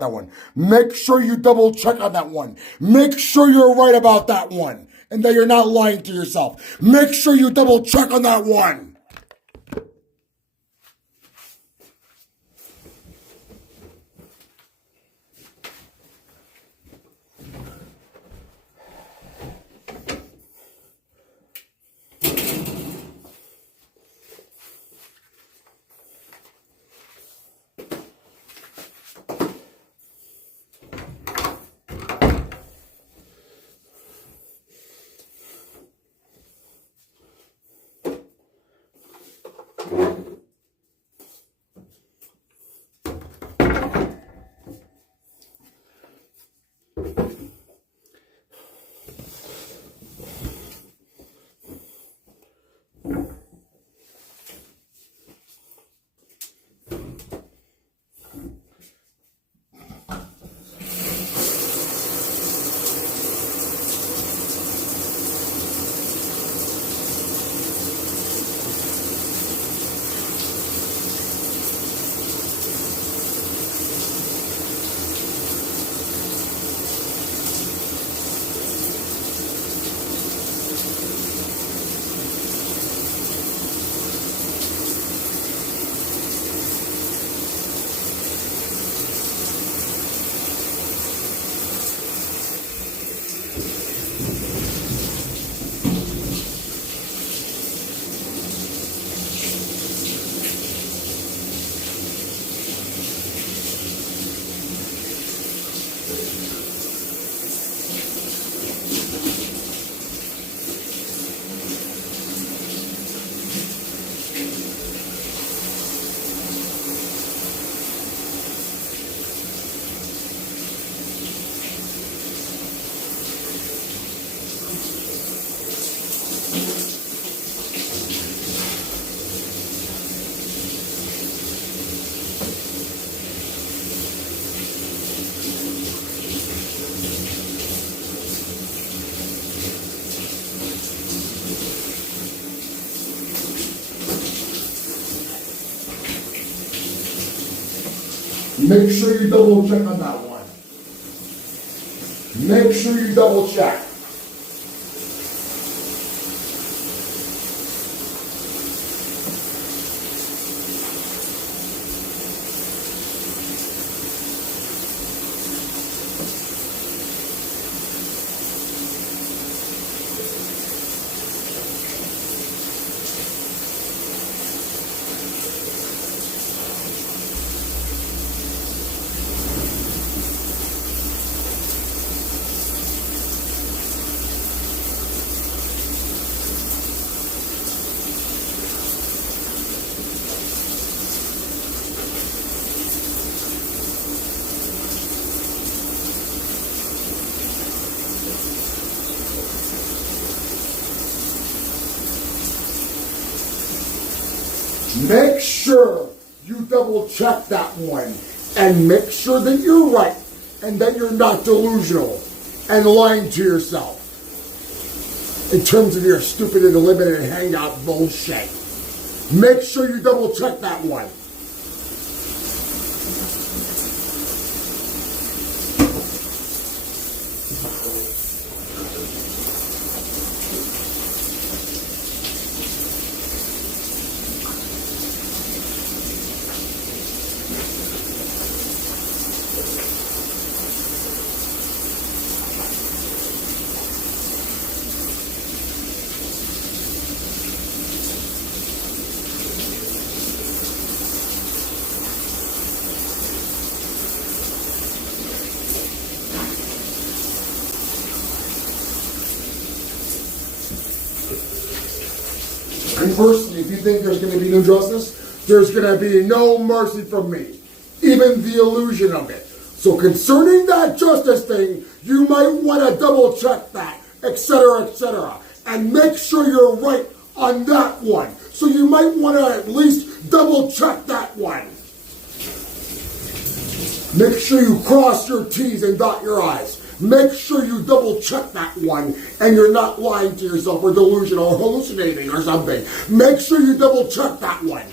about that one. Make sure you double check on that one. Make sure you're right about that one. And that you're not lying to yourself. Make sure you double check on that one. Make sure you double check on that one. Make sure you double check. Make sure you double check that one and make sure that you're right and that you're not delusional and lying to yourself in terms of your stupid and limited hangout bullshit. Make sure you double check that one. Conversely, if you think there's going to be no justice, there's going to be no mercy from me. Even the illusion of it. So concerning that justice thing, you might want to double check that, etc., etc. And make sure you're right on that one. So you might want to at least double check that one. Make sure you cross your T's and dot your I's. Make sure you double check that one and you're not lying to yourself or delusional or hallucinating or something. Make sure you double check that one.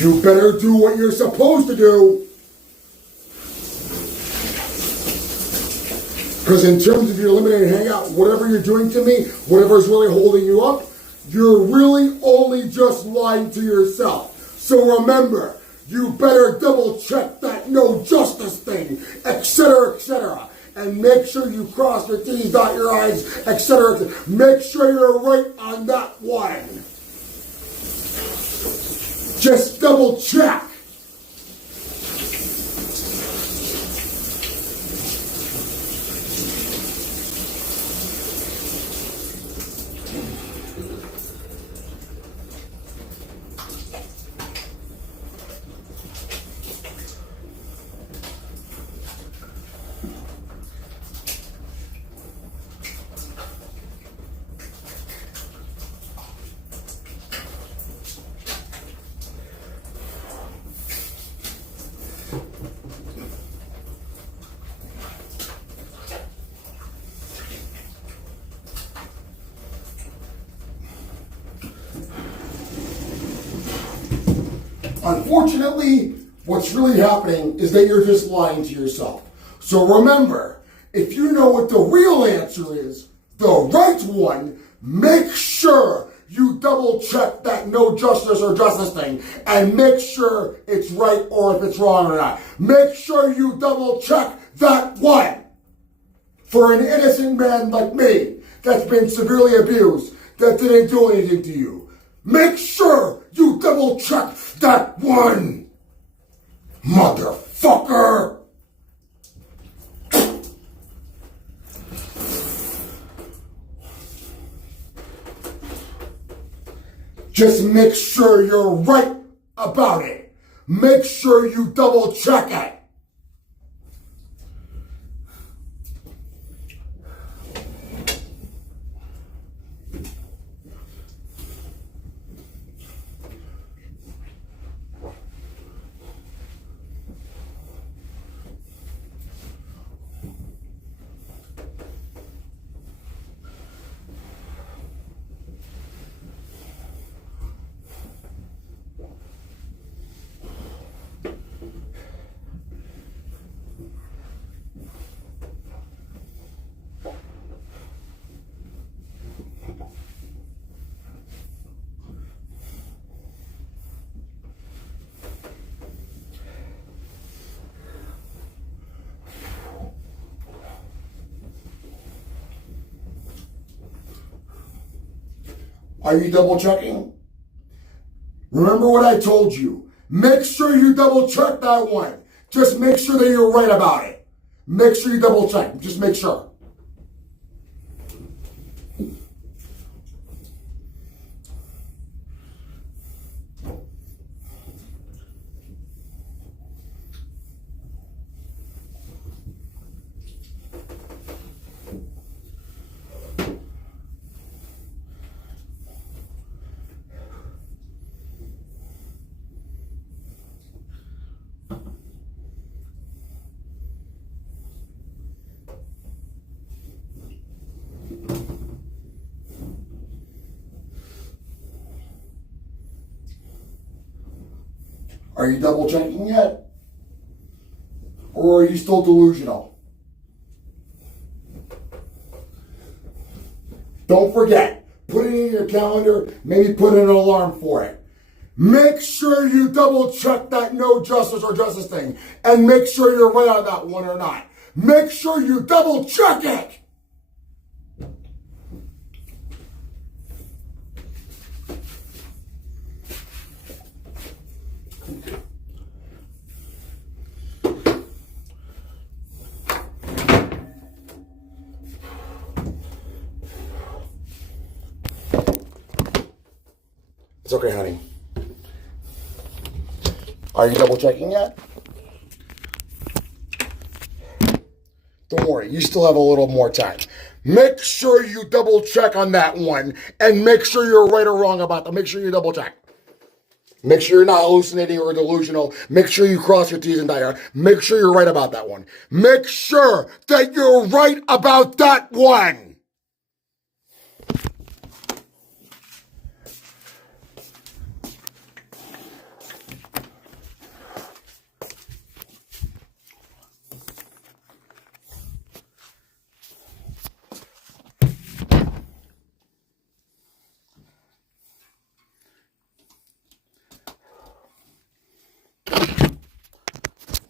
You better do what you're supposed to do. Because in terms of your eliminated hangout, whatever you're doing to me, whatever's really holding you up, you're really only just lying to yourself. So remember, you better double check that no justice thing, etc., etc. And make sure you cross your T's, dot your I's, etc. Make sure you're right on that one. Just double check. Unfortunately, what's really happening is that you're just lying to yourself. So remember, if you know what the real answer is, the right one, make sure you double check that no justice or justice thing and make sure it's right or if it's wrong or not. Make sure you double check that one. For an innocent man like me that's been severely abused, that didn't do anything to you, make sure you double check that one, motherfucker. Just make sure you're right about it. Make sure you double check it. Are you double checking? Remember what I told you. Make sure you double check that one. Just make sure that you're right about it. Make sure you double check. Just make sure. Are you double checking yet? Or are you still delusional? Don't forget, put it in your calendar, maybe put in an alarm for it. Make sure you double check that no justice or justice thing and make sure you're right on that one or not. Make sure you double check it. It's okay, honey. Are you double checking yet? Don't worry, you still have a little more time. Make sure you double check on that one and make sure you're right or wrong about that. Make sure you double check. Make sure you're not hallucinating or delusional. Make sure you cross your T's and dot your I's. Make sure you're right about that one. Make sure that you're right about that one.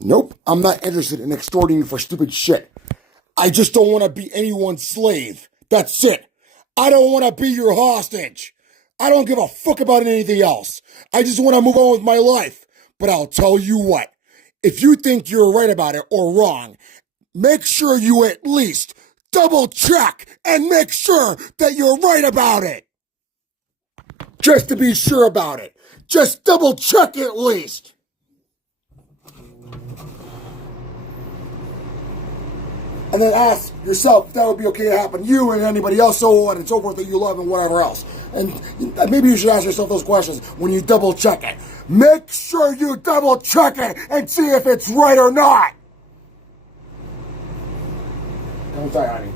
Nope, I'm not interested in extorting you for stupid shit. I just don't want to be anyone's slave. That's it. I don't want to be your hostage. I don't give a fuck about anything else. I just want to move on with my life. But I'll tell you what. If you think you're right about it or wrong, make sure you at least double check and make sure that you're right about it. Just to be sure about it. Just double check at least. And then ask yourself if that would be okay to happen to you and anybody else, so on and so forth, that you love and whatever else. And maybe you should ask yourself those questions when you double check it. Make sure you double check it and see if it's right or not. Come inside, honey.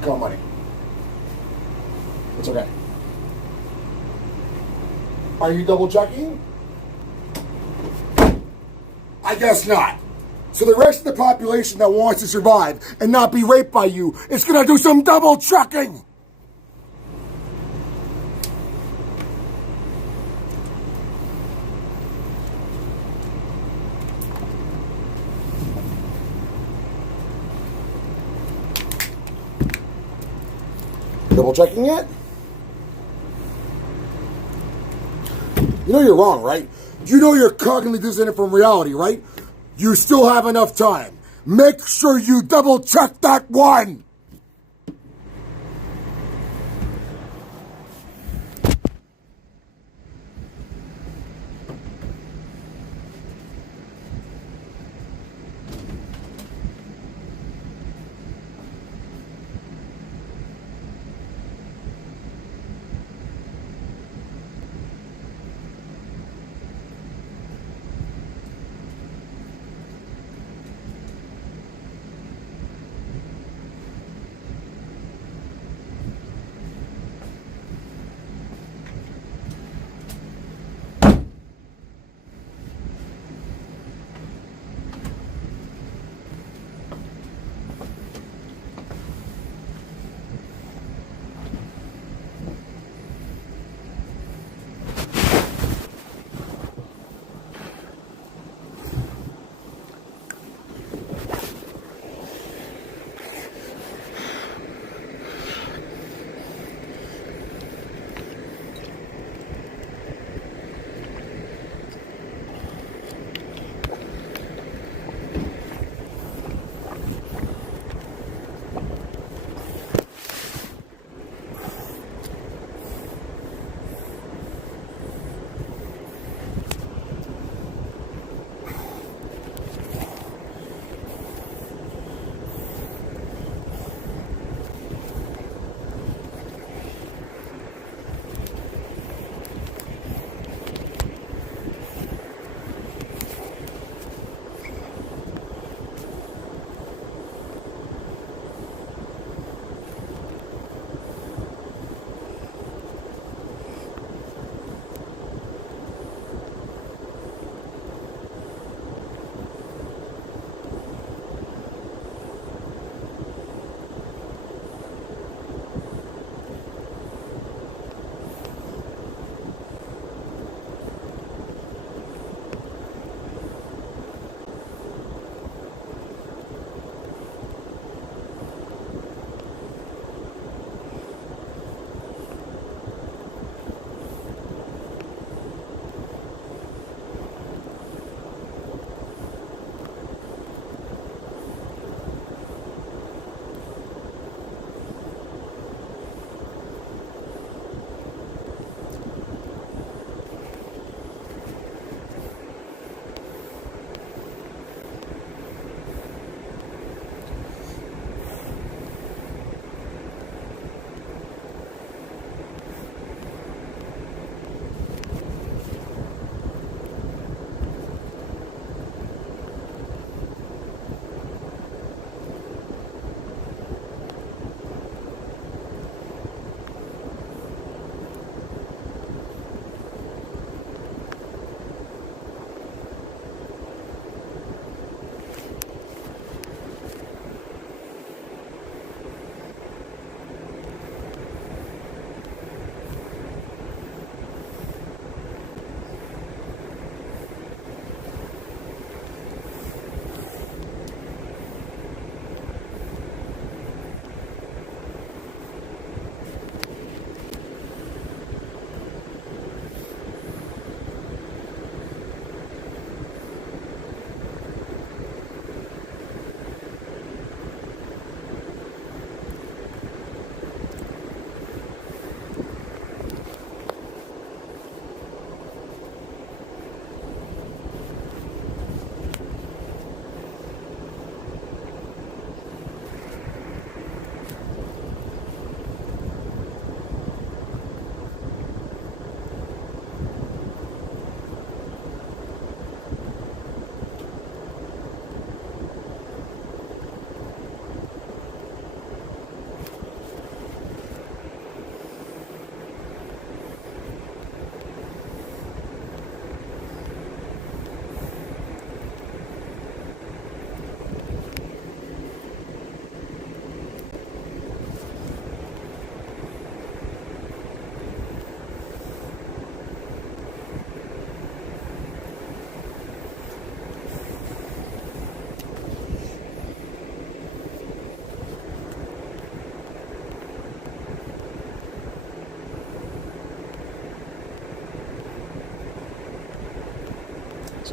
Come on, money. It's okay. Are you double checking? I guess not. So the rest of the population that wants to survive and not be raped by you is going to do some double checking. Double checking it? You know you're wrong, right? You know you're cognitively dissonant from reality, right? You still have enough time. Make sure you double check that one.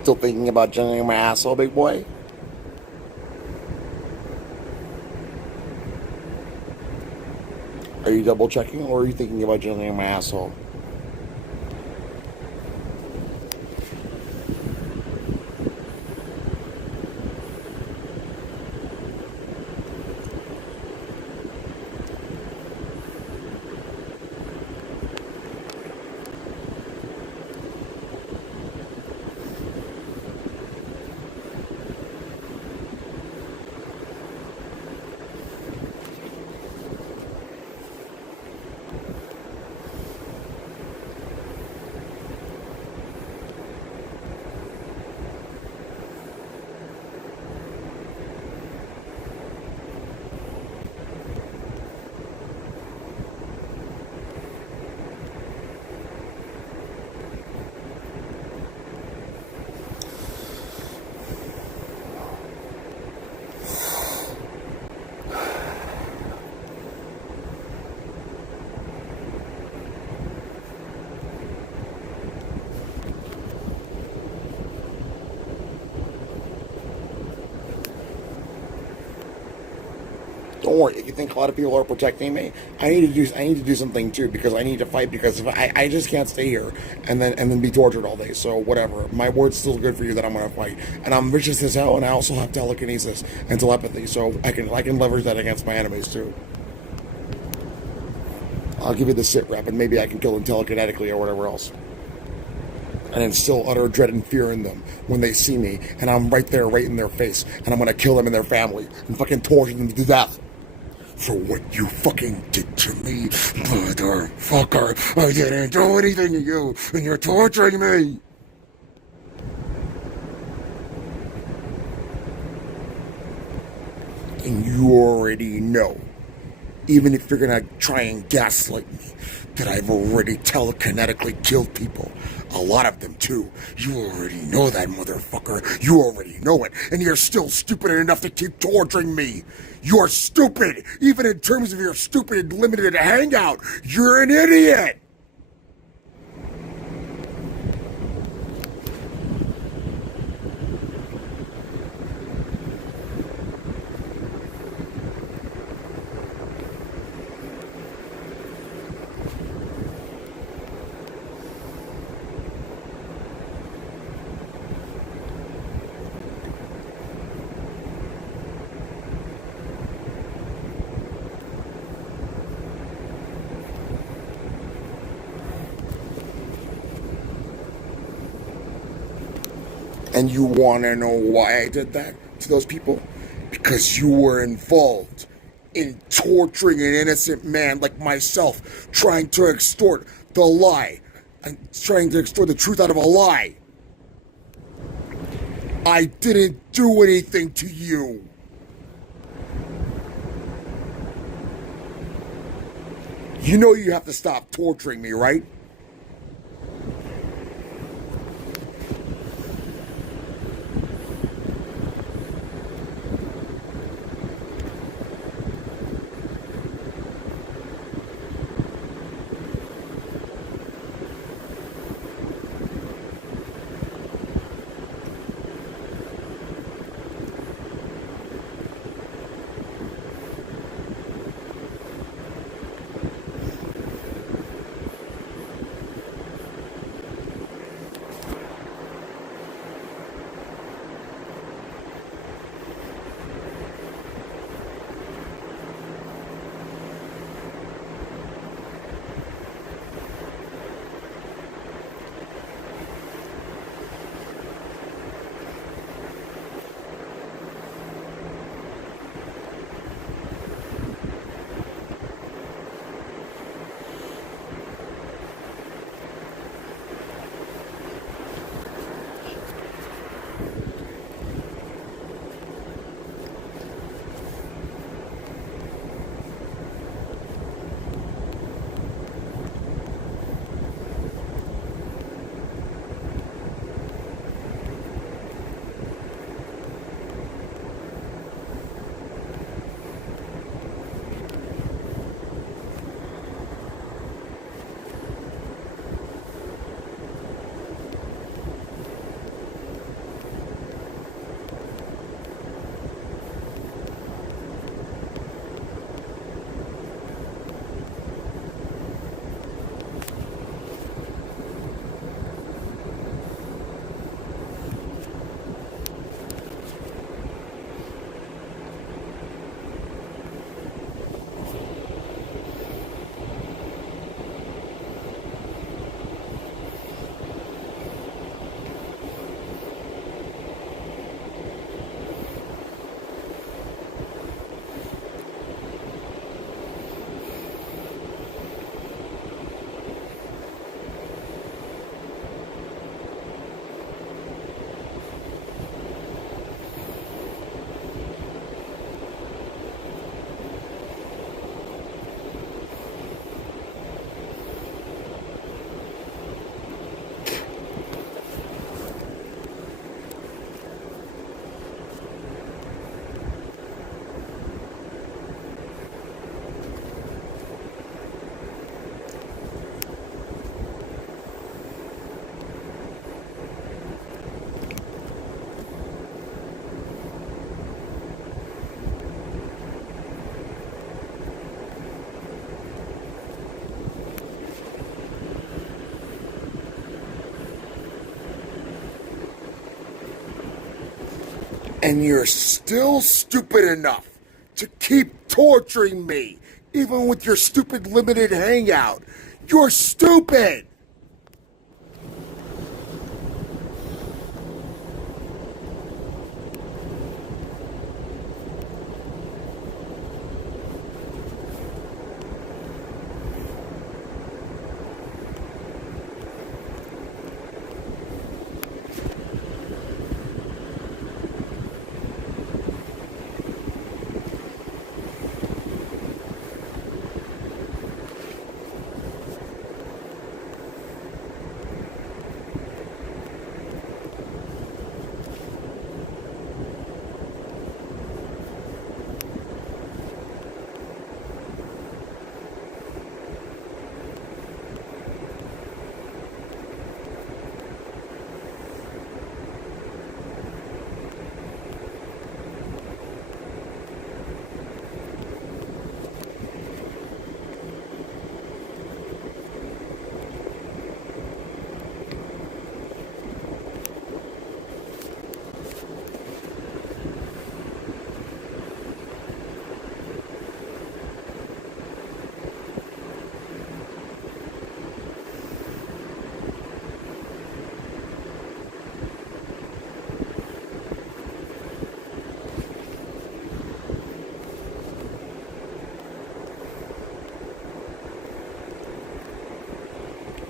Still thinking about jiggling my asshole, big boy? Are you double checking, or are you thinking about jiggling my asshole? Don't worry. If you think a lot of people are protecting me, I need to do something too, because I need to fight, because if I just can't stay here and then be tortured all day. So whatever. My word's still good for you that I'm gonna fight. And I'm vicious as hell, and I also have telekinesis and telepathy, so I can leverage that against my enemies too. I'll give you the sit rep, and maybe I can kill them telekinetically or whatever else. And instill utter dread and fear in them when they see me, and I'm right there, right in their face, and I'm gonna kill them and their family and fucking torture them to death. For what you fucking did to me, motherfucker. I didn't do anything to you, and you're torturing me. And you already know, even if you're gonna try and gaslight me, that I've already telekinetically killed people. A lot of them too. You already know that, motherfucker. You already know it. And you're still stupid enough to keep torturing me. You're stupid. Even in terms of your stupid limited hangout. You're an idiot. And you want to know why I did that to those people? Because you were involved in torturing an innocent man like myself, trying to extort the lie, and trying to extort the truth out of a lie. I didn't do anything to you. You know you have to stop torturing me, right? And you're still stupid enough to keep torturing me, even with your stupid limited hangout. You're stupid!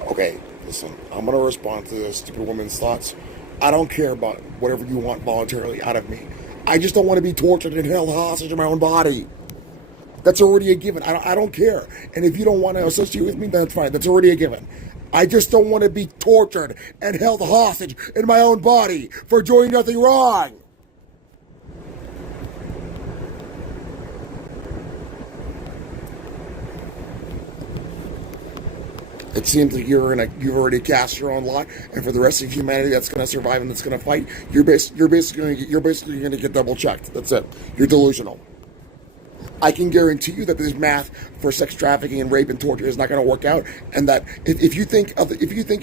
Okay, listen, I'm gonna respond to this stupid woman's thoughts. I don't care about whatever you want voluntarily out of me. I just don't want to be tortured and held hostage in my own body. That's already a given. I don't care. And if you don't want to associate with me, that's fine. That's already a given. I just don't want to be tortured and held hostage in my own body for doing nothing wrong. It seems like you've already cast your own lot, and for the rest of humanity that's going to survive and that's going to fight, you're basically going to get double checked. That's it. You're delusional. I can guarantee you that this math for sex trafficking and rape and torture is not going to work out, and that if you think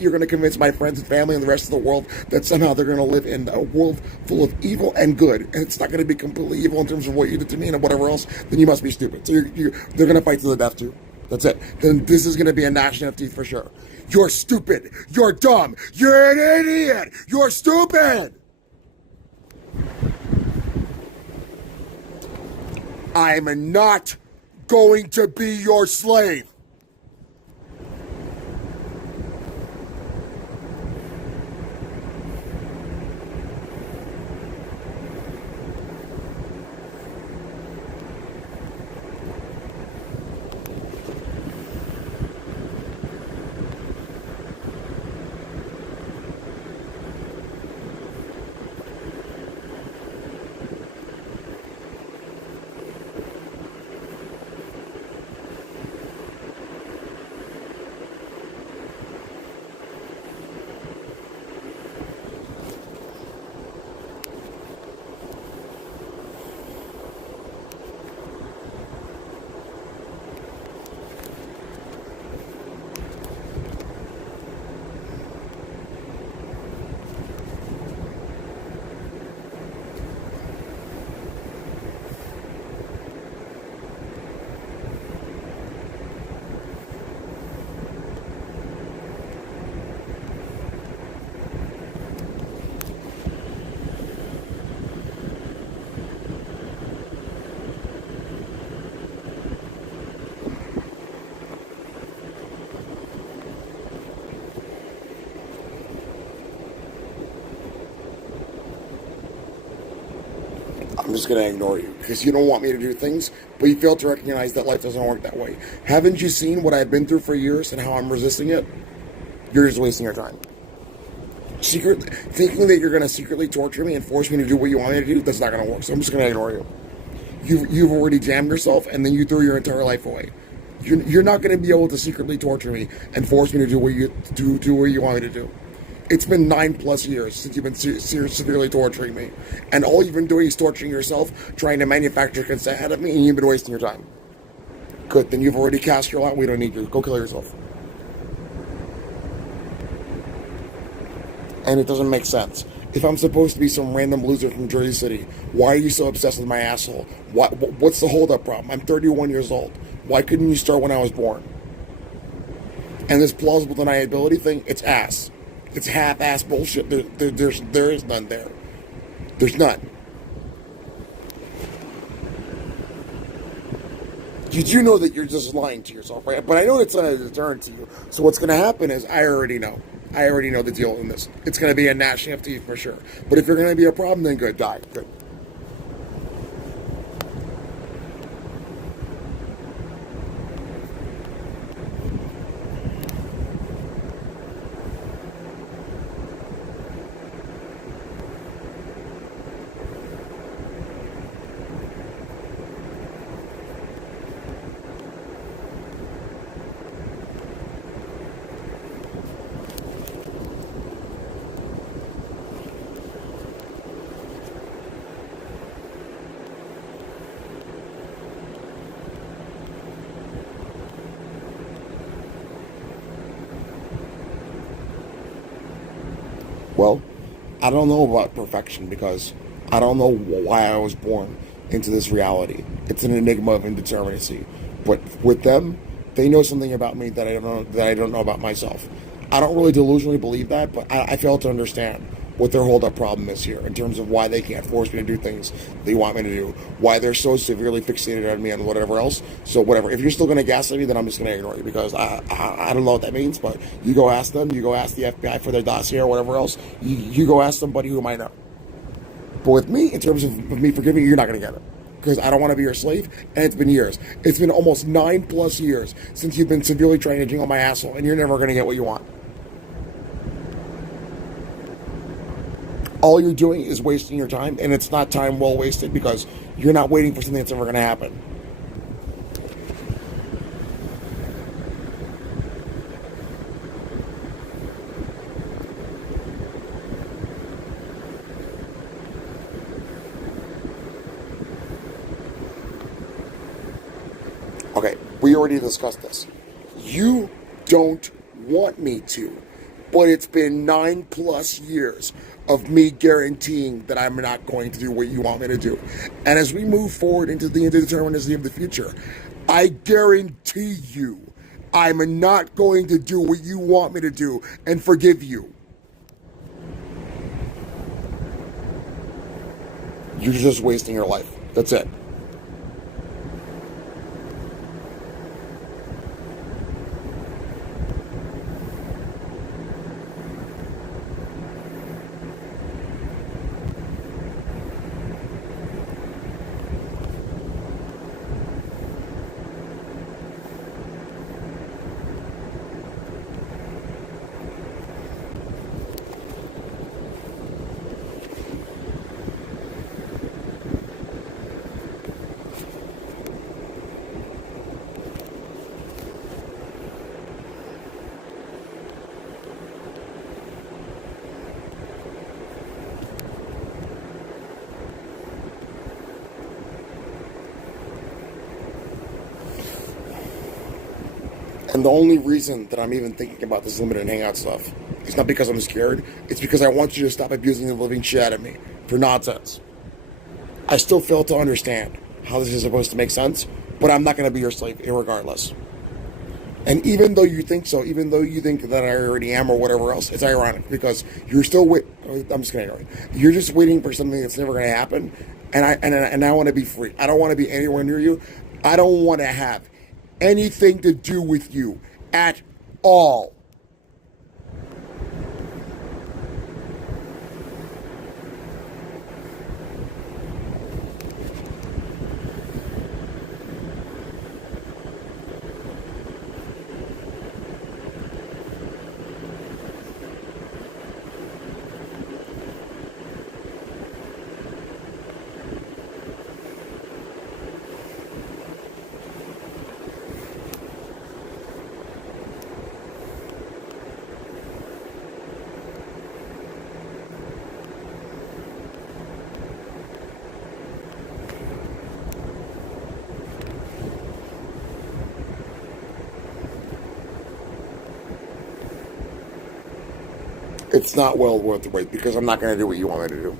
you're going to convince my friends and family and the rest of the world that somehow they're going to live in a world full of evil and good, and it's not going to be completely evil in terms of what you did to me and whatever else, then you must be stupid. So they're going to fight to the death too. That's it. Then this is going to be a gnashing of teeth for sure. You're stupid. You're dumb. You're an idiot. You're stupid. I'm not going to be your slave. I'm just going to ignore you because you don't want me to do things, but you fail to recognize that life doesn't work that way. Haven't you seen what I've been through for years and how I'm resisting it? You're just wasting your time. Thinking that you're going to secretly torture me and force me to do what you want me to do, that's not going to work. So I'm just going to ignore you. You've already damned yourself, and then you threw your entire life away. You're not going to be able to secretly torture me and force me to do what you want me to do. It's been 9+ years since you've been severely torturing me. And all you've been doing is torturing yourself, trying to manufacture consent out of me, and you've been wasting your time. Good, then you've already cast your lot. We don't need you. Go kill yourself. And it doesn't make sense. If I'm supposed to be some random loser from Jersey City, why are you so obsessed with my asshole? What's the holdup problem? I'm 31 years old. Why couldn't you start when I was born? And this plausible deniability thing, it's ass. It's half-ass bullshit. There is none there. There's none. You do know that you're just lying to yourself, right? But I know it's not a deterrent to you. So what's going to happen is I already know. I already know the deal in this. It's going to be a gnashing of teeth for sure. But if you're going to be a problem, then good, die. Good. Well, I don't know about perfection because I don't know why I was born into this reality. It's an enigma of indeterminacy. But with them, they know something about me that I don't know about myself. I don't really delusionally believe that, but I fail to understand what their hold-up problem is here in terms of why they can't force me to do things they want me to do, why they're so severely fixated on me and whatever else. So whatever. If you're still going to gaslight me, then I'm just going to ignore you because I don't know what that means, but you go ask them. You go ask the FBI for their dossier or whatever else. You go ask somebody who might know. But with me, in terms of me forgiving you, you're not going to get it. Because I don't want to be your slave, and it's been years. It's been almost 9+ years since you've been severely trying to jingle my asshole, and you're never going to get what you want. All you're doing is wasting your time, and it's not time well wasted because you're not waiting for something that's never going to happen. Okay, we already discussed this. You don't want me to, but it's been 9+ years of me guaranteeing that I'm not going to do what you want me to do. And as we move forward into the indeterminacy of the future, I guarantee you I'm not going to do what you want me to do and forgive you. You're just wasting your life. That's it. And the only reason that I'm even thinking about this limited hangout stuff is not because I'm scared. It's because I want you to stop abusing the living shit out of me for nonsense. I still fail to understand how this is supposed to make sense, but I'm not going to be your slave irregardless. And even though you think so, even though you think that I already am or whatever else, it's ironic because you're still I'm just going to ignore it. You're just waiting for something that's never going to happen, and I want to be free. I don't want to be anywhere near you. I don't want to have anything to do with you at all. It's not well worth the wait because I'm not going to do what you want me to do.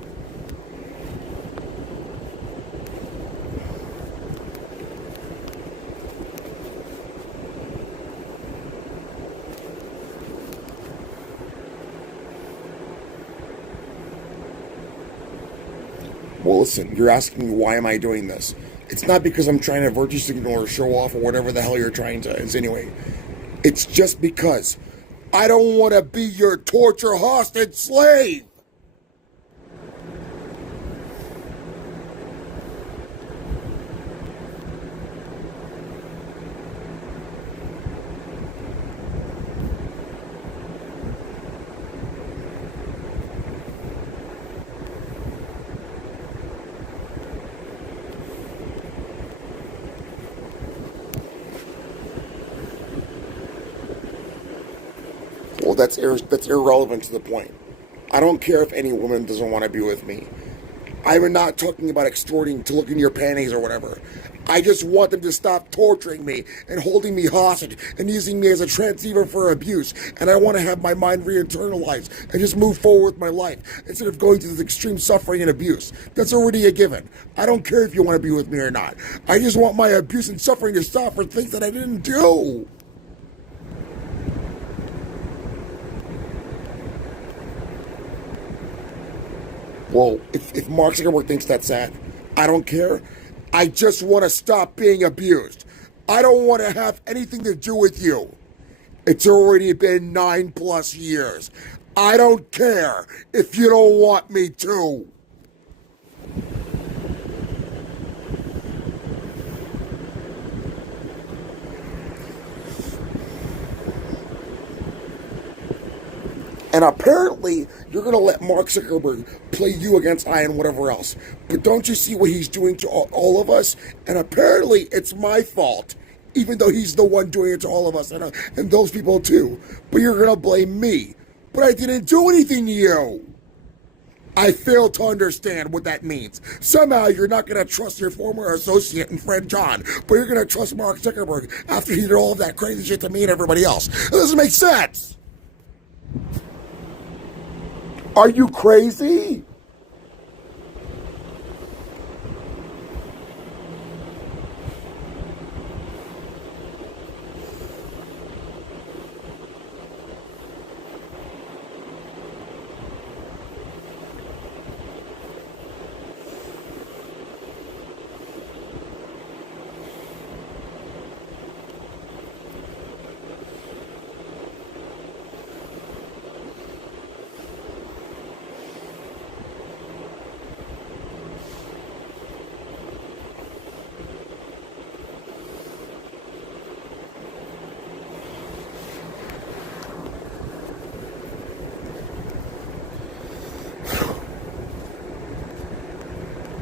Well, listen, you're asking me why am I doing this? It's not because I'm trying to virtue signal or show off or whatever the hell you're trying to insinuate. It's just because I don't want to be your torture hostage slave. Well, that's irrelevant to the point. I don't care if any woman doesn't want to be with me. I'm not talking about extorting to look in your panties or whatever. I just want them to stop torturing me and holding me hostage and using me as a transceiver for abuse. And I want to have my mind re-internalized and just move forward with my life instead of going through this extreme suffering and abuse. That's already a given. I don't care if you want to be with me or not. I just want my abuse and suffering to stop for things that I didn't do. Well, if Mark Zuckerberg thinks that's sad, I don't care. I just want to stop being abused. I don't want to have anything to do with you. It's already been 9+ years. I don't care if you don't want me to. And apparently, you're going to let Mark Zuckerberg play you against I and whatever else. But don't you see what he's doing to all of us? And apparently, it's my fault, even though he's the one doing it to all of us and those people too. But you're going to blame me. But I didn't do anything to you. I fail to understand what that means. Somehow you're not going to trust your former associate and friend John, but you're going to trust Mark Zuckerberg after he did all of that crazy shit to me and everybody else. It doesn't make sense. Are you crazy?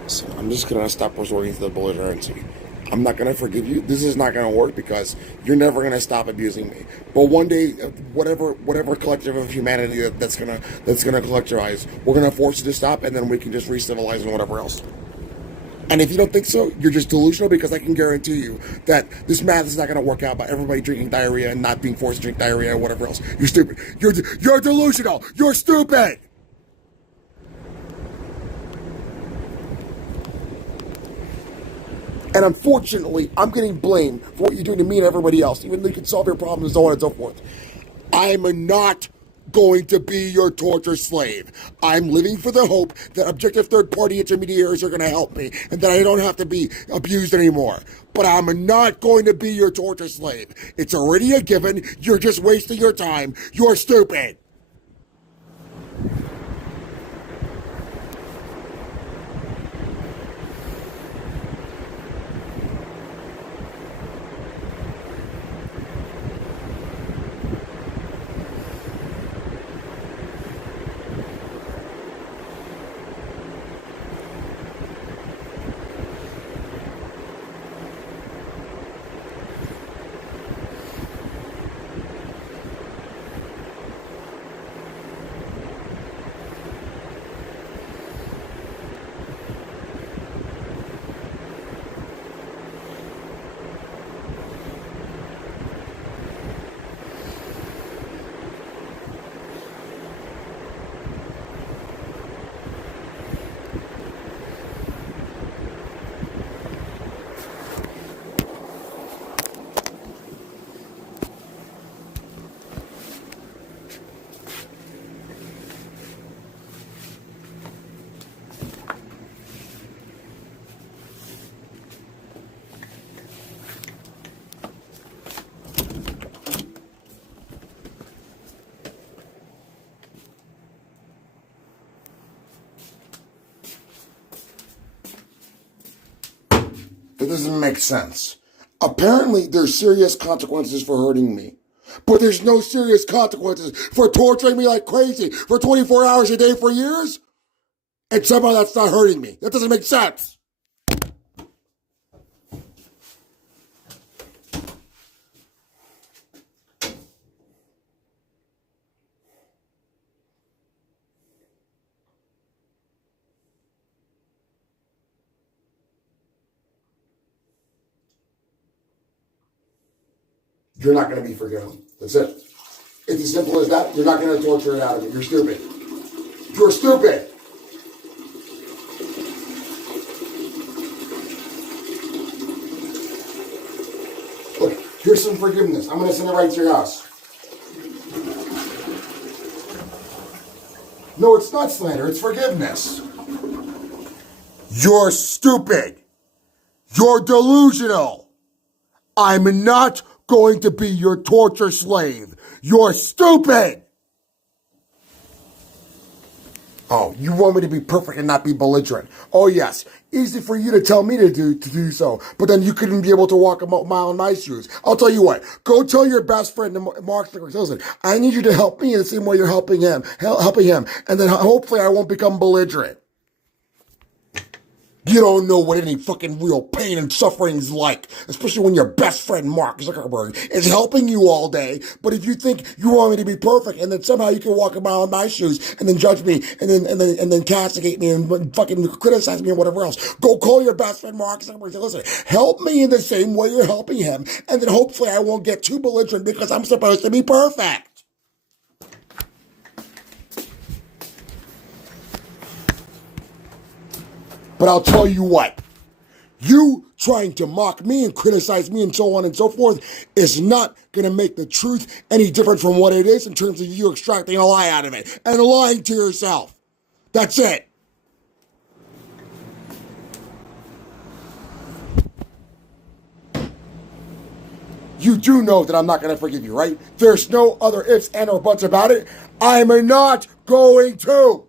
So I'm just going to stop resorting to the belligerency. I'm not going to forgive you. This is not going to work because you're never going to stop abusing me. But one day, whatever collective of humanity that's gonna collectivize, we're going to force it to stop, and then we can just re-civilize and whatever else. And if you don't think so, you're just delusional because I can guarantee you that this math is not going to work out by everybody drinking diarrhea and not being forced to drink diarrhea or whatever else. You're stupid. You're delusional. You're stupid. And unfortunately, I'm getting blamed for what you're doing to me and everybody else, even though you can solve your problems and so on and so forth. I'm not going to be your torture slave. I'm living for the hope that objective third-party intermediaries are going to help me and that I don't have to be abused anymore. But I'm not going to be your torture slave. It's already a given. You're just wasting your time. You're stupid. That doesn't make sense. Apparently, there's serious consequences for hurting me. But there's no serious consequences for torturing me like crazy for 24 hours a day for years? And somehow that's not hurting me. That doesn't make sense. You're not going to be forgiven. That's it. It's as simple as that. You're not going to torture it out of me. You're stupid. You're stupid. Look, here's some forgiveness. I'm going to send it right to your house. No, it's not slander. It's forgiveness. You're stupid. You're delusional. I'm not going to be your torture slave. You're stupid. Oh, you want me to be perfect and not be belligerent? Oh yes, easy for you to tell me to do so, but then you couldn't be able to walk a mile in my shoes. I'll tell you what. Go tell your best friend, Mark Zuckerberg, listen, I need you to help me in the same way you're helping him, and then hopefully I won't become belligerent. You don't know what any fucking real pain and suffering is like, especially when your best friend Mark Zuckerberg is helping you all day. But if you think you want me to be perfect, and then somehow you can walk a mile in my shoes and then judge me and then castigate me and fucking criticize me and whatever else, go call your best friend Mark Zuckerberg and say, listen, help me in the same way you're helping him, and then hopefully I won't get too belligerent because I'm supposed to be perfect. But I'll tell you what, you trying to mock me and criticize me and so on and so forth is not going to make the truth any different from what it is in terms of you extracting a lie out of it and lying to yourself. That's it. You do know that I'm not going to forgive you, right? There's no other ifs and or buts about it. I'm not going to.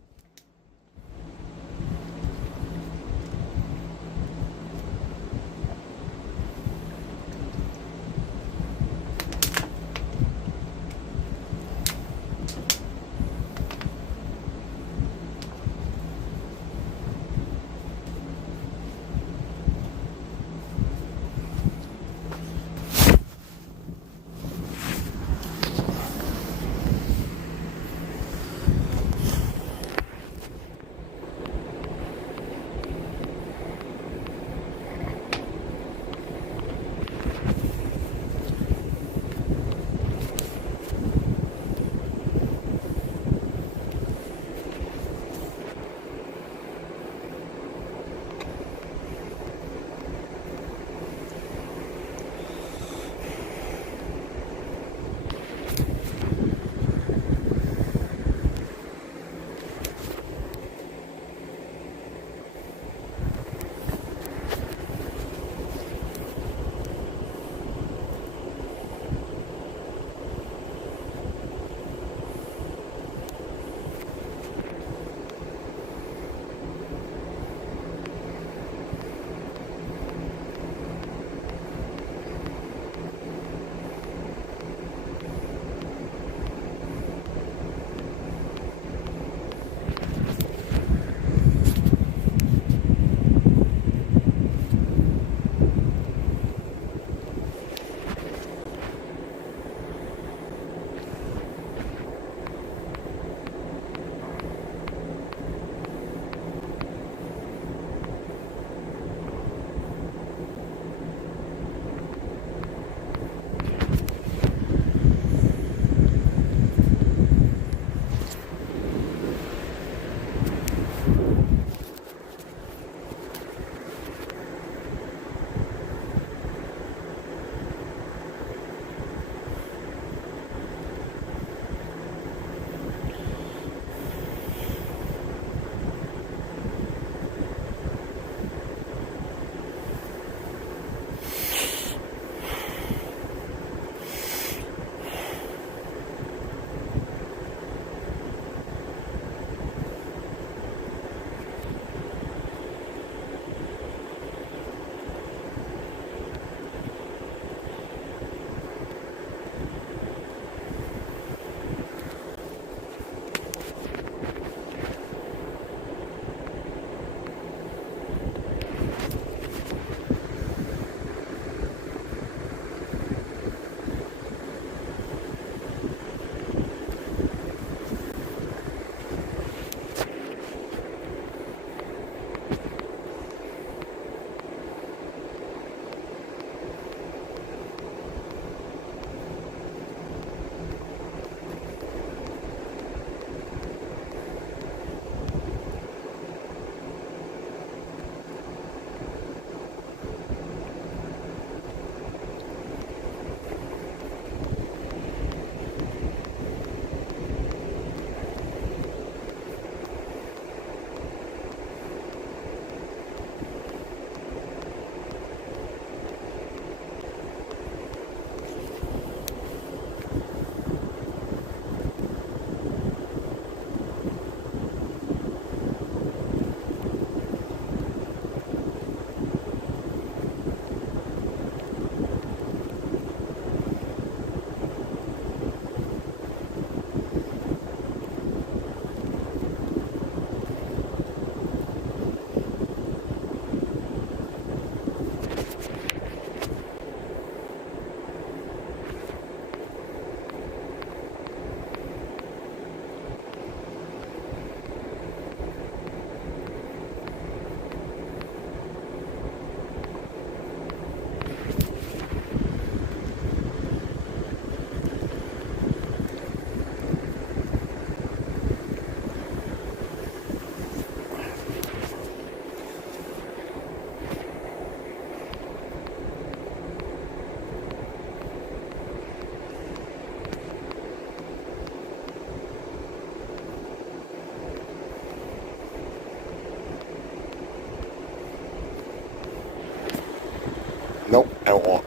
Nope, I won't.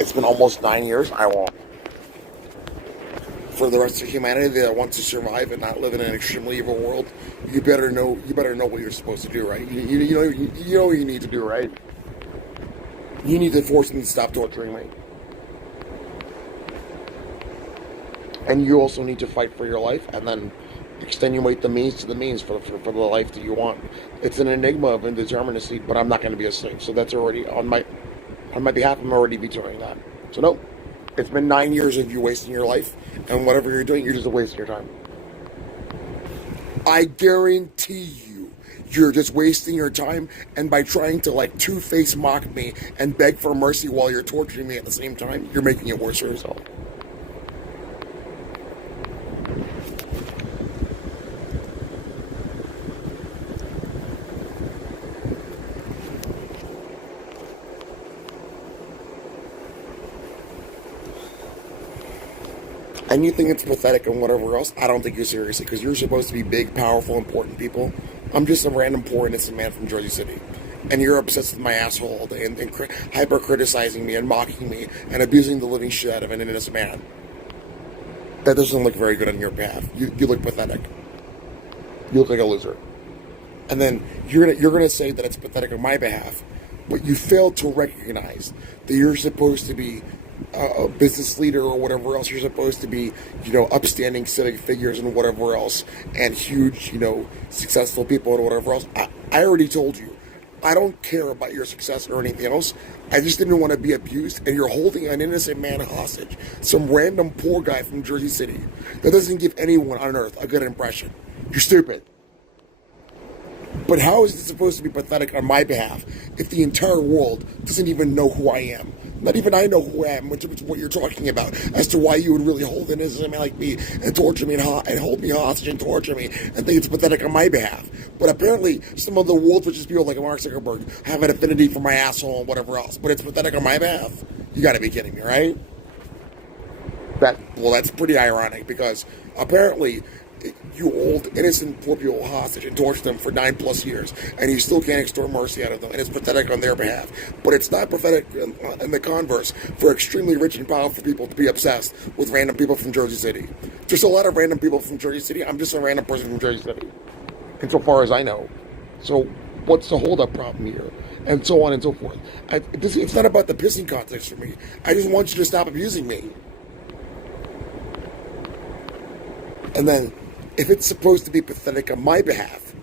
It's been almost 9 years. I won't. For the rest of humanity that wants to survive and not live in an extremely evil world, you better know. You better know what you're supposed to do, right? You know what you need to do, right? You need to force them to stop torturing me, and you also need to fight for your life, and then extenuate the means to the means for the life that you want. It's an enigma of indeterminacy, but I'm not going to be a slave, so that's already on my behalf. I'm already vetoing that. So no, it's been 9 years of you wasting your life, and whatever you're doing, you're just wasting your time. I guarantee you, you're just wasting your time, and by trying to like two-face mock me and beg for mercy while you're torturing me at the same time, you're making it worse for yourself. And you think it's pathetic and whatever else, I don't think you're seriously, because you're supposed to be big, powerful, important people. I'm just a random, poor, innocent man from Jersey City. And you're obsessed with my asshole all day and hyper-criticizing me and mocking me and abusing the living shit out of an innocent man. That doesn't look very good on your behalf. You look pathetic. You look like a loser. And then you're gonna say that it's pathetic on my behalf, but you fail to recognize that you're supposed to be a business leader or whatever else. You're supposed to be, upstanding civic figures and whatever else, and huge, successful people and whatever else. I already told you, I don't care about your success or anything else. I just didn't want to be abused, and you're holding an innocent man hostage, some random poor guy from Jersey City that doesn't give anyone on earth a good impression. You're stupid. But how is it supposed to be pathetic on my behalf if the entire world doesn't even know who I am? Not even I know who I am, which is what you're talking about, as to why you would really hold an innocent man like me and torture me and hold me hostage and torture me and think it's pathetic on my behalf. But apparently, some of the world's richest people like Mark Zuckerberg have an affinity for my asshole and whatever else. But it's pathetic on my behalf? You gotta be kidding me, right? That's pretty ironic, because apparently you hold innocent poor people hostage and torture them for 9+ years, and you still can't extort mercy out of them, and it's pathetic on their behalf. But it's not pathetic in the converse for extremely rich and powerful people to be obsessed with random people from Jersey City. There's a lot of random people from Jersey City. I'm just a random person from Jersey City, insofar as I know. So what's the hold-up problem here? And so on and so forth. It's not about the pissing contest for me. I just want you to stop abusing me. And then, if it's supposed to be pathetic on my behalf,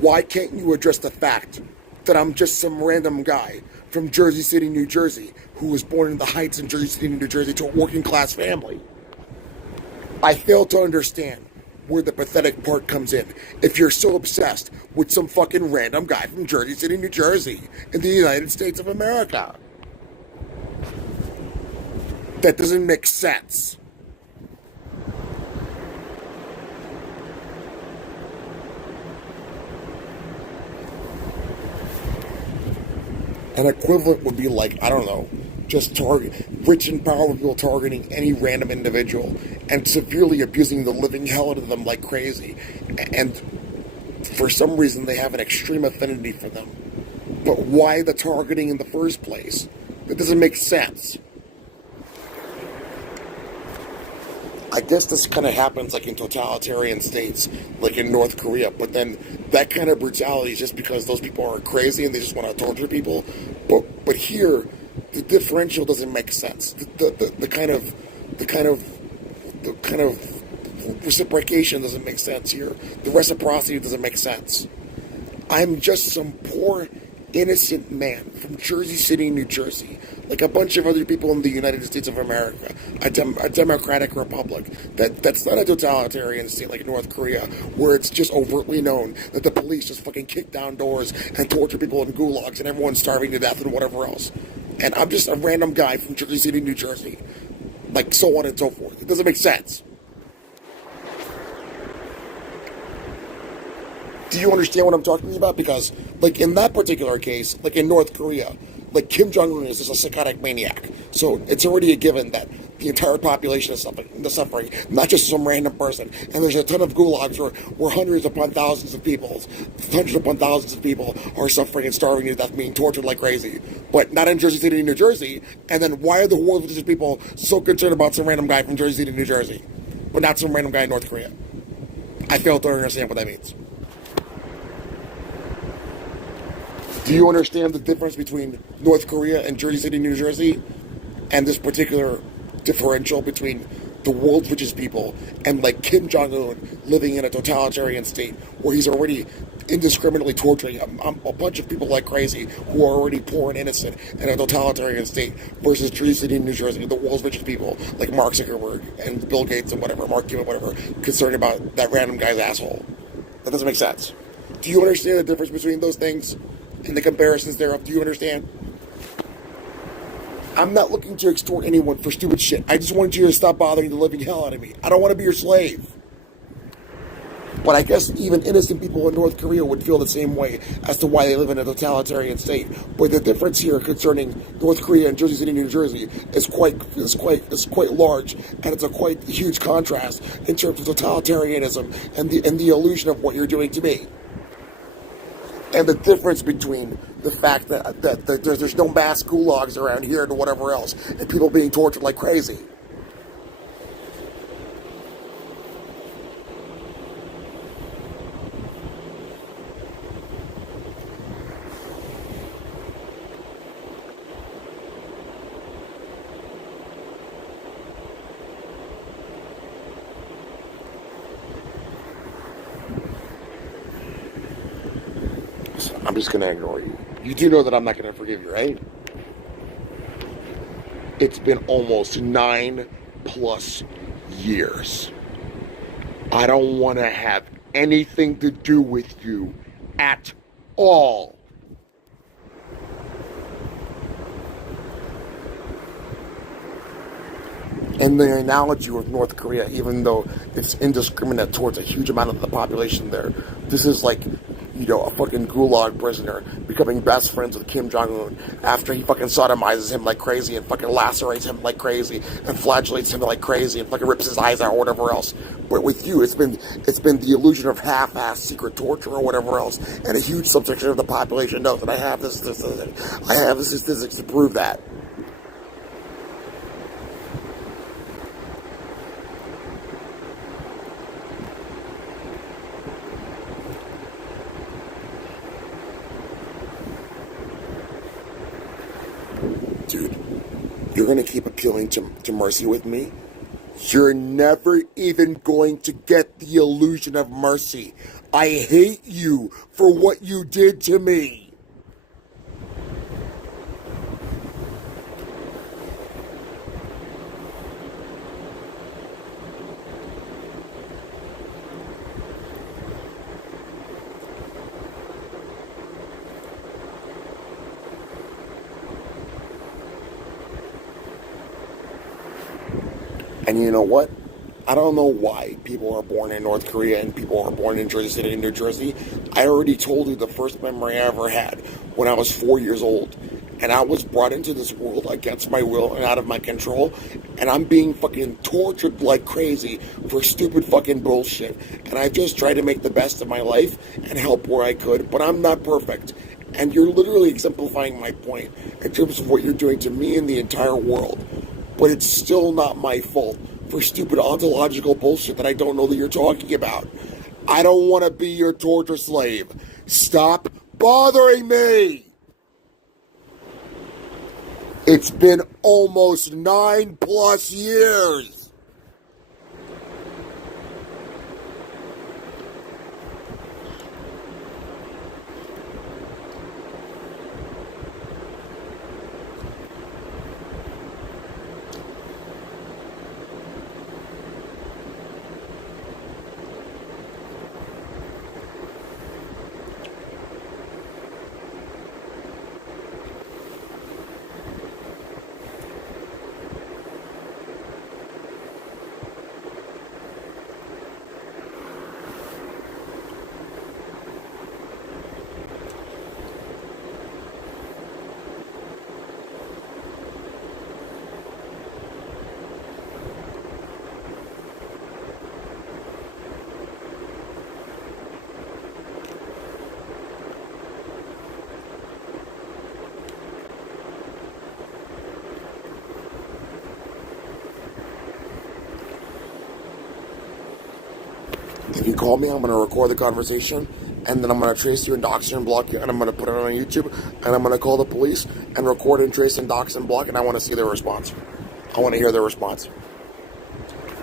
why can't you address the fact that I'm just some random guy from Jersey City, New Jersey, who was born in the Heights in Jersey City, New Jersey, to a working class family? I fail to understand where the pathetic part comes in if you're so obsessed with some fucking random guy from Jersey City, New Jersey, in the United States of America. That doesn't make sense. An equivalent would be like, I don't know, just rich and powerful people targeting any random individual and severely abusing the living hell out of them like crazy. And for some reason, they have an extreme affinity for them. But why the targeting in the first place? That doesn't make sense. I guess this kind of happens like in totalitarian states, like in North Korea, but then that kind of brutality is just because those people are crazy and they just want to torture people. But here, the differential doesn't make sense. The kind of reciprocation doesn't make sense here. The reciprocity doesn't make sense. I'm just some poor, innocent man from Jersey City, New Jersey, like a bunch of other people in the United States of America, a democratic republic. That's not a totalitarian state like North Korea, where it's just overtly known that the police just fucking kick down doors and torture people in gulags and everyone's starving to death and whatever else. And I'm just a random guy from Jersey City, New Jersey, like so on and so forth. It doesn't make sense. Do you understand what I'm talking about? Because, like, in that particular case, like in North Korea, like Kim Jong Un is just a psychotic maniac. So it's already a given that the entire population is suffering, not just some random person. And there's a ton of gulags where hundreds upon thousands of people, are suffering and starving to death, being tortured like crazy. But not in Jersey City, New Jersey. And then why are the world's richest people so concerned about some random guy from Jersey City, New Jersey, but not some random guy in North Korea? I fail to understand what that means. Do you understand the difference between North Korea and Jersey City, New Jersey, and this particular differential between the world's richest people and like Kim Jong-un living in a totalitarian state where he's already indiscriminately torturing a bunch of people like crazy who are already poor and innocent in a totalitarian state versus Jersey City, New Jersey, the world's richest people like Mark Zuckerberg and Bill Gates and whatever, Mark Cuban, whatever, concerned about that random guy's asshole? That doesn't make sense. Do you understand the difference between those things and the comparisons thereof? Do you understand? I'm not looking to extort anyone for stupid shit. I just want you to stop bothering the living hell out of me. I don't want to be your slave. But I guess even innocent people in North Korea would feel the same way as to why they live in a totalitarian state. But the difference here concerning North Korea and Jersey City, New Jersey is quite large, and it's a quite huge contrast in terms of totalitarianism and the illusion of what you're doing to me. And the difference between the fact that there's no mass gulags around here and whatever else, and people being tortured like crazy. I'm just going to ignore you. You do know that I'm not going to forgive you, right? It's been almost 9+ years. I don't want to have anything to do with you at all. And the analogy with North Korea, even though it's indiscriminate towards a huge amount of the population there, this is like, you know, a fucking gulag prisoner becoming best friends with Kim Jong-un after he fucking sodomizes him like crazy and fucking lacerates him like crazy and flagellates him like crazy and fucking rips his eyes out or whatever else. But with you, it's been the illusion of half-assed secret torture or whatever else, and a huge subsection of the population knows that I have this statistics to prove that. Dude, you're going to keep appealing to mercy with me? You're never even going to get the illusion of mercy. I hate you for what you did to me. And you know what? I don't know why people are born in North Korea and people are born in Jersey City, New Jersey. I already told you the first memory I ever had when I was 4 years old. And I was brought into this world against my will and out of my control. And I'm being fucking tortured like crazy for stupid fucking bullshit. And I just tried to make the best of my life and help where I could. But I'm not perfect. And you're literally exemplifying my point in terms of what you're doing to me and the entire world. But it's still not my fault for stupid ontological bullshit that I don't know that you're talking about. I don't want to be your torture slave. Stop bothering me! It's been almost 9+ years. If you call me, I'm going to record the conversation, and then I'm going to trace you and dox you and block you, and I'm going to put it on YouTube, and I'm going to call the police and record and trace and dox and block, and I want to see their response. I want to hear their response.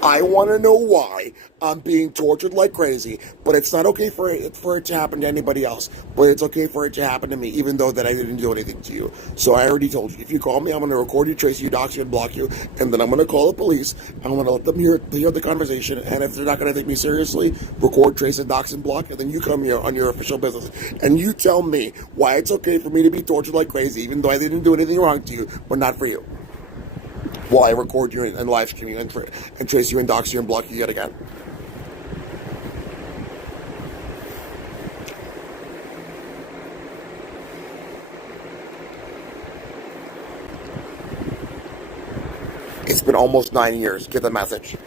I want to know why I'm being tortured like crazy, but it's not okay for it to happen to anybody else. But it's okay for it to happen to me, even though that I didn't do anything to you. So I already told you, if you call me, I'm going to record you, trace you, dox you, and block you, and then I'm going to call the police. I'm going to let them hear the conversation, and if they're not going to take me seriously, record, trace, and dox and block, and then you come here on your official business, and you tell me why it's okay for me to be tortured like crazy, even though I didn't do anything wrong to you, but not for you. While I record you and live stream you and trace you and dox you and block you yet again. It's been almost 9 years. Get the message.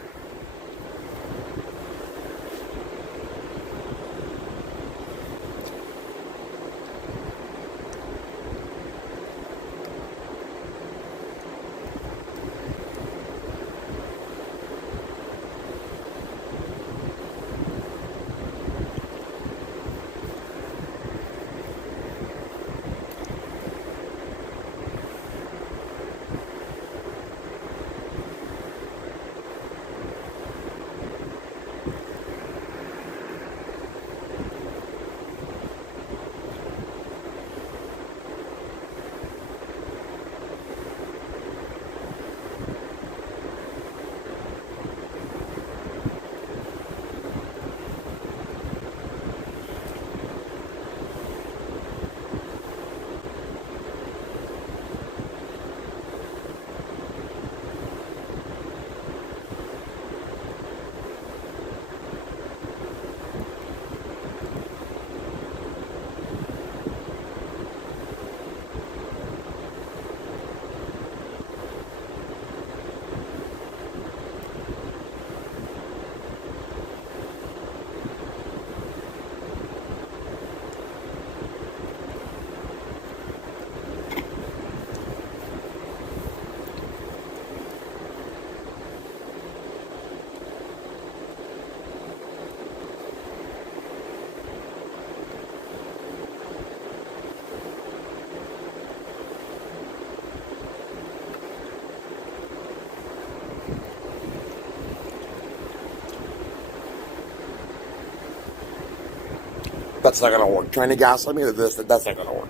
That's not gonna work. Trying to gaslight me, that's not gonna work.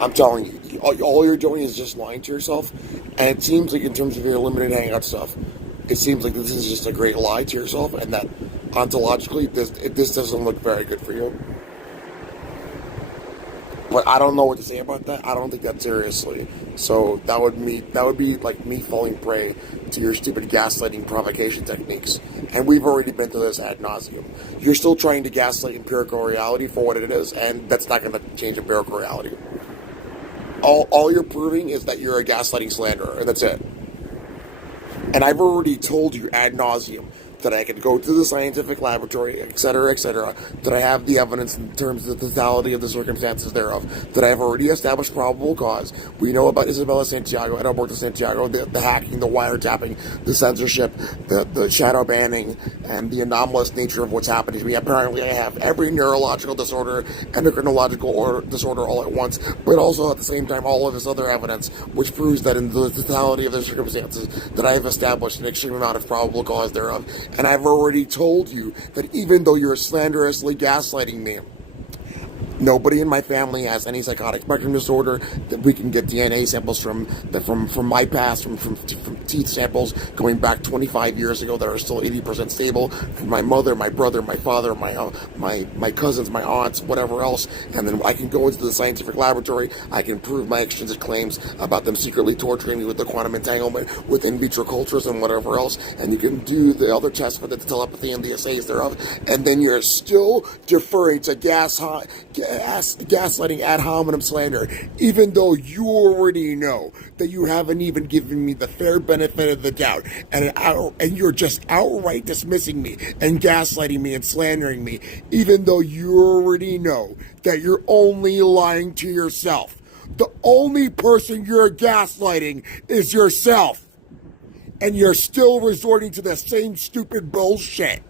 I'm telling you, all you're doing is just lying to yourself. And it seems like, in terms of your limited hangout stuff, it seems like this is just a great lie to yourself, and that ontologically, this doesn't look very good for you. But I don't know what to say about that. I don't think that seriously. So that would be like me falling prey to your stupid gaslighting provocation techniques. And we've already been through this ad nauseum. You're still trying to gaslight empirical reality for what it is, and that's not going to change empirical reality. All you're proving is that you're a gaslighting slanderer, and that's it. And I've already told you ad nauseum that I can go to the scientific laboratory, etc., that I have the evidence in terms of the totality of the circumstances thereof, that I have already established probable cause. We know about Isabella Santiago, Edalberto Santiago, the hacking, the wiretapping, the censorship, the shadow banning, and the anomalous nature of what's happening to me. Apparently, I have every neurological disorder, endocrinological disorder all at once, but also at the same time all of this other evidence, which proves that in the totality of the circumstances that I have established an extreme amount of probable cause thereof. And I've already told you that even though you're slanderously gaslighting me, nobody in my family has any psychotic spectrum disorder. That we can get DNA samples from my past, from teeth samples going back 25 years ago that are still 80% stable. From my mother, my brother, my father, my cousins, my aunts, whatever else. And then I can go into the scientific laboratory. I can prove my extrinsic claims about them secretly torturing me with the quantum entanglement, with in vitro cultures and whatever else. And you can do the other tests for the telepathy and the assays thereof. And then you're still deferring to gaslighting ad hominem slander, even though you already know that you haven't even given me the fair benefit of the doubt, and you're just outright dismissing me and gaslighting me and slandering me, even though you already know that you're only lying to yourself. The only person you're gaslighting is yourself, and you're still resorting to the same stupid bullshit.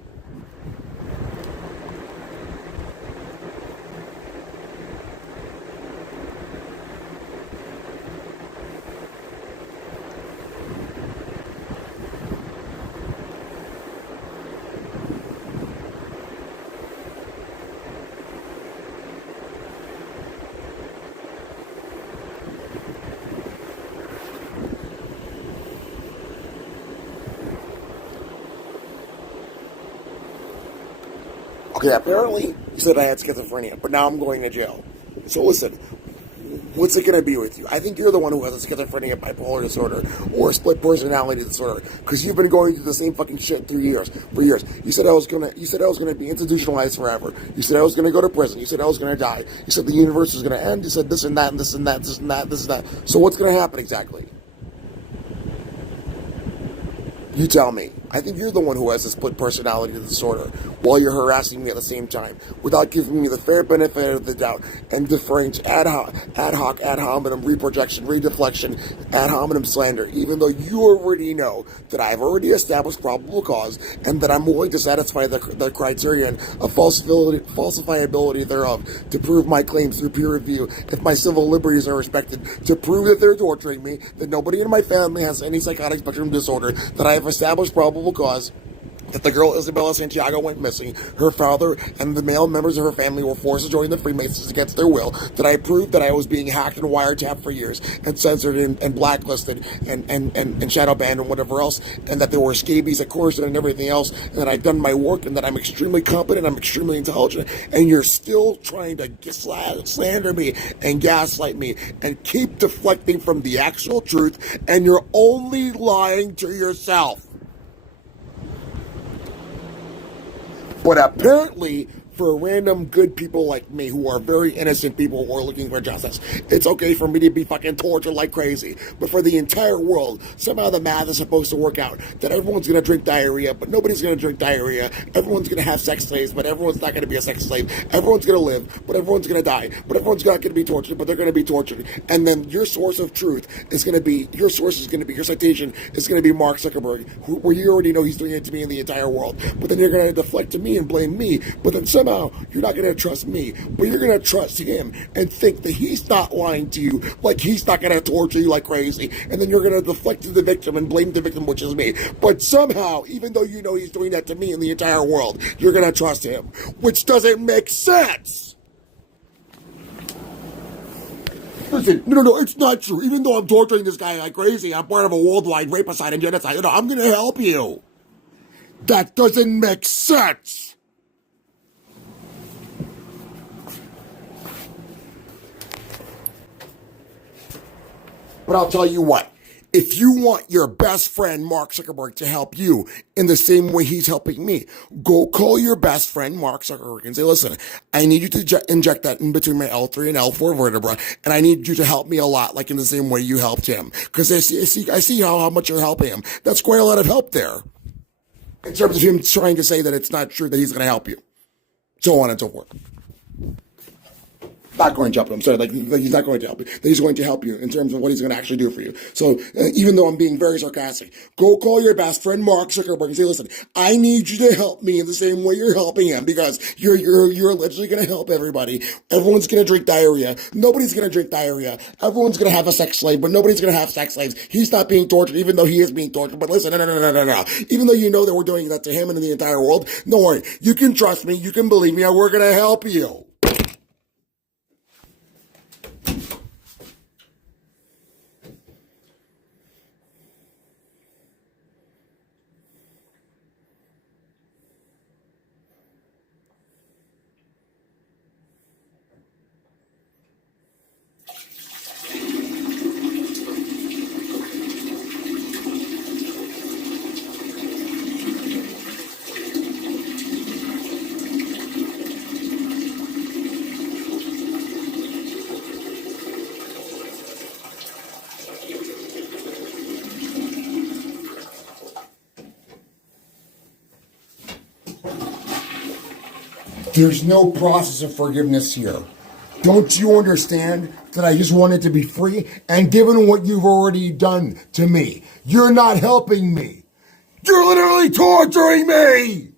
Okay, apparently you said I had schizophrenia, but now I'm going to jail. So listen, what's it going to be with you? I think you're the one who has a schizophrenia, bipolar disorder, or a split personality disorder, because you've been going through the same fucking shit for years. You said I was gonna be institutionalized forever. You said I was gonna go to prison. You said I was gonna die. You said the universe was gonna end. You said this and that and this and that, this and that, this and that. So what's gonna happen exactly? You tell me. I think you're the one who has a split personality disorder while you're harassing me at the same time without giving me the fair benefit of the doubt and deferring to ad hoc, ad hominem, reprojection, redeflection, ad hominem slander, even though you already know that I've already established probable cause and that I'm willing to satisfy the criterion of falsifiability thereof to prove my claims through peer review if my civil liberties are respected, to prove that they're torturing me, that nobody in my family has any psychotic spectrum disorder, that I have established probable cause that the girl Isabella Santiago went missing, her father and the male members of her family were forced to join the Freemasons against their will, that I proved that I was being hacked and wiretapped for years and censored and blacklisted and shadow banned and whatever else, and that there were scabies at Coruscant and everything else, and that I've done my work and that I'm extremely competent, I'm extremely intelligent, and you're still trying to slander me and gaslight me and keep deflecting from the actual truth, and you're only lying to yourself. But apparently, for random good people like me who are very innocent people who are looking for justice, it's okay for me to be fucking tortured like crazy. But for the entire world, somehow the math is supposed to work out that everyone's going to drink diarrhea, but nobody's going to drink diarrhea. Everyone's going to have sex slaves, but everyone's not going to be a sex slave. Everyone's going to live, but everyone's going to die. But everyone's not going to be tortured, but they're going to be tortured. And then your source of truth is going to be, your citation is going to be Mark Zuckerberg, where you already know he's doing it to me in the entire world. But then you're going to deflect to me and blame me. But then somehow you're not going to trust me, but you're going to trust him and think that he's not lying to you, like he's not going to torture you like crazy, and then you're going to deflect to the victim and blame the victim, which is me. But somehow, even though you know he's doing that to me in the entire world, you're going to trust him, which doesn't make sense. Listen, no, it's not true. Even though I'm torturing this guy like crazy, I'm part of a worldwide rapicide and genocide. I'm going to help you. That doesn't make sense. But I'll tell you what, if you want your best friend Mark Zuckerberg to help you in the same way he's helping me, go call your best friend Mark Zuckerberg and say, listen, I need you to inject that in between my L3 and L4 vertebra, and I need you to help me a lot, like in the same way you helped him. Because I see how much you're helping him. That's quite a lot of help there. In terms of him trying to say that it's not true that he's going to help you. So on and so forth. Not going to help you. I'm sorry, like he's not going to help you. That he's going to help you in terms of what he's going to actually do for you. So even though I'm being very sarcastic, go call your best friend Mark Zuckerberg and say, listen, I need you to help me in the same way you're helping him, because you're allegedly going to help everybody. Everyone's going to drink diarrhea. Nobody's going to drink diarrhea. Everyone's going to have a sex slave, but nobody's going to have sex slaves. He's not being tortured, even though he is being tortured. But listen, no. Even though you know that we're doing that to him and in the entire world, don't worry. You can trust me. You can believe me, and we're going to help you. There's no process of forgiveness here. Don't you understand that I just wanted to be free? And given what you've already done to me, you're not helping me. You're literally torturing me!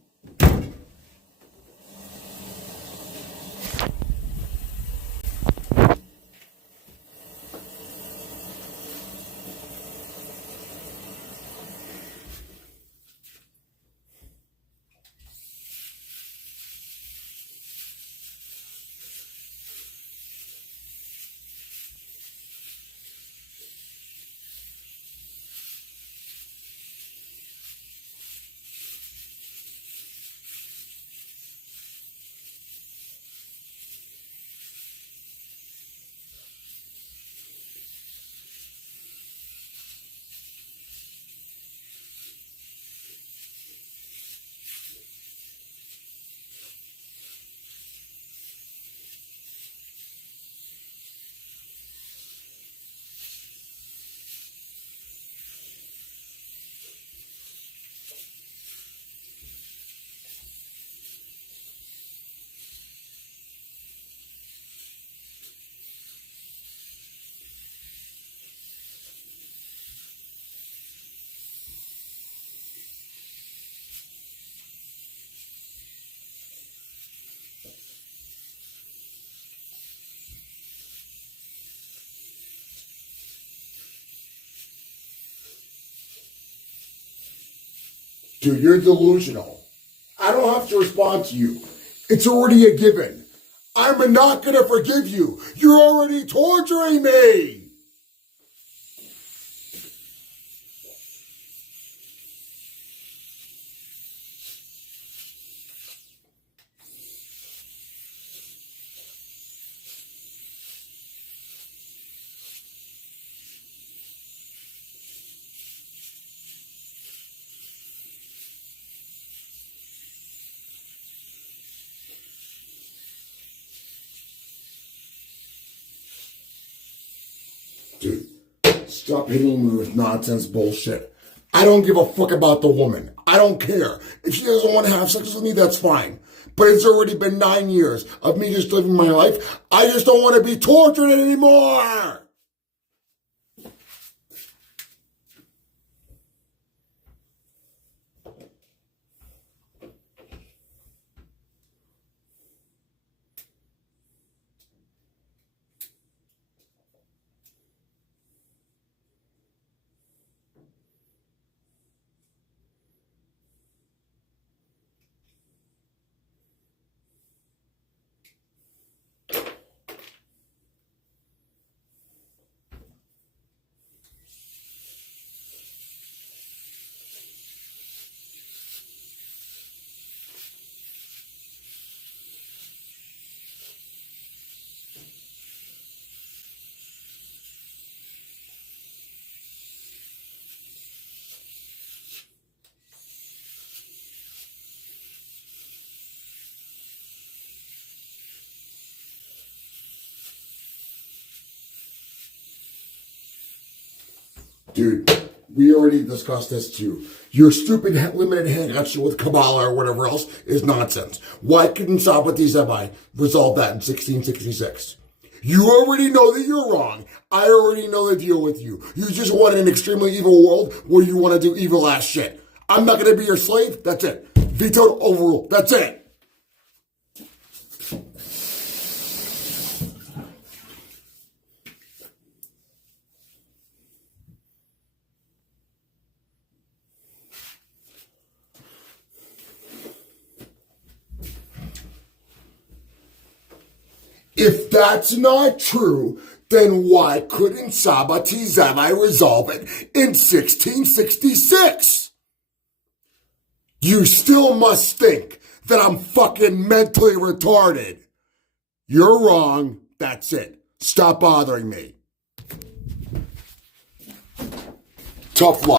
Dude, you're delusional. I don't have to respond to you. It's already a given. I'm not gonna forgive you. You're already torturing me. Dude, stop hitting me with nonsense bullshit. I don't give a fuck about the woman. I don't care. If she doesn't want to have sex with me, that's fine. But it's already been 9 years of me just living my life. I just don't want to be tortured anymore. Dude, we already discussed this too. Your stupid limited hangout shit with Kabbalah or whatever else is nonsense. Why couldn't Sabbathi Zebai resolve that in 1666? You already know that you're wrong. I already know the deal with you. You just want an extremely evil world where you want to do evil ass shit. I'm not going to be your slave. That's it. Vetoed, overruled. That's it. If that's not true, then why couldn't Sabbathi Zebai resolve it in 1666? You still must think that I'm fucking mentally retarded. You're wrong. That's it. Stop bothering me. Tough luck.